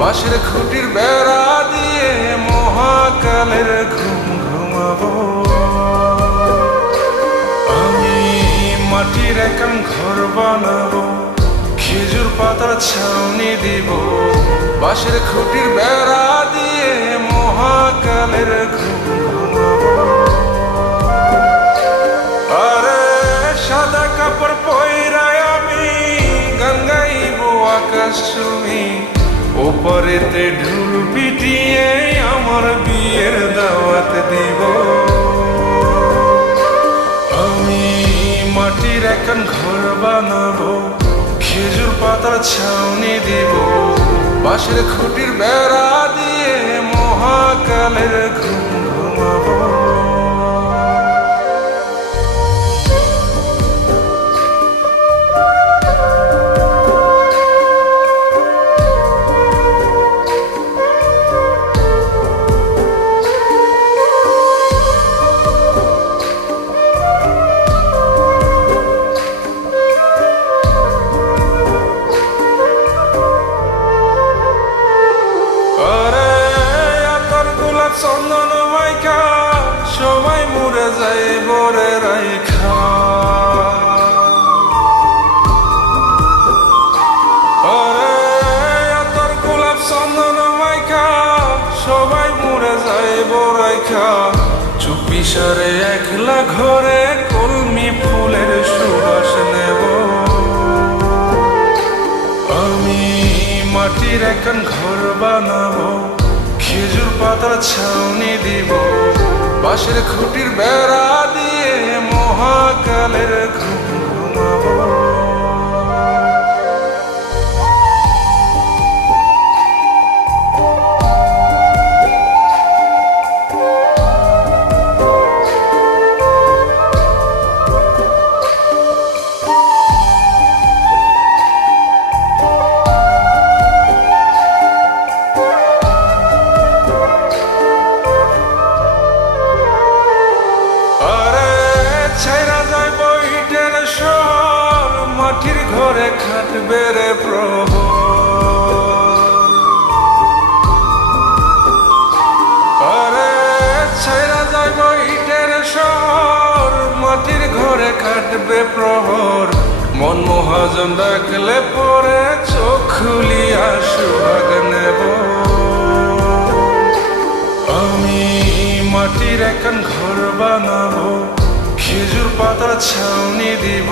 বাঁশের খুঁটির বেড়া দিয়ে মহাকালের ঘুম ঘুমাবো। আমি মাটির একান ঘর বানাবো, খেজুর পাতার ছাউনি দিব, বাঁশের খুঁটির বেড়া দিয়ে মহাকালের ঘুম ঘুমাবো। আরে সাদা কাপড় পইরায় আমি গান গাইবো আকাশ ছুঁই, ওপরেতে ঢোল পিটিয়ে আমার বিয়ের দাওয়াত দিব। আমি মাটির একান ঘর বানাবো, খেজুর পাতার ছাউনি দিব, বাঁশের খুঁটির বেড়া দিয়ে মহাকালের ঘুম ঘুমাবো। চন্দন মাইকা সবাই মরে যায় বরে রাইখা, আরে তোর গোলাপ চন্দন মাইকা সবাই মরে যায় বরাইখা, চুপি সারে একলা ঘরে কলমি ফুলের সুবাস নেব। আমি মাটির একান ঘর বানাবো, খেজুর পাতার ছাউনি দিব, বাঁশের খুঁটির বেড়া দিয়ে মহাকালের ঘুম ঘুমাবো। মাটির ঘরে খাটবে রে প্রহর, আরে ছাইরা যাইব ইটের শহর, মাটির ঘরে খাটবে প্রহর, মন মহাজন ডাকলে পরে চোখ খুলিয়া সুহাগ নেব। আমি মাটির একান ঘর বানাবো, খেজুর পাতার ছাউনি দিব,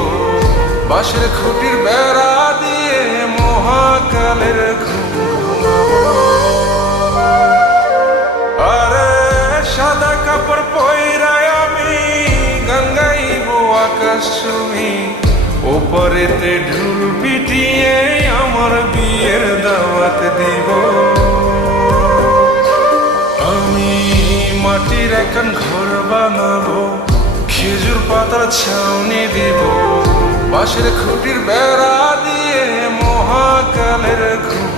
বাঁশের খুঁটির বেড়া দিয়ে মহাকালের ঘুম ঘুমাবো। আরে সাদা কাপড় পইরায় আমি গান গাইবো আকাশ ছুঁই, ওপরেতে ঢোল পিটিয়ে আমার বিয়ের দাওয়াত দিব। আমি মাটির একান ঘর বানাবো, খেজুর পাতার ছাউনি দিব, বাঁশের খুঁটির বেড়া দিয়ে মহাকালের ঘুম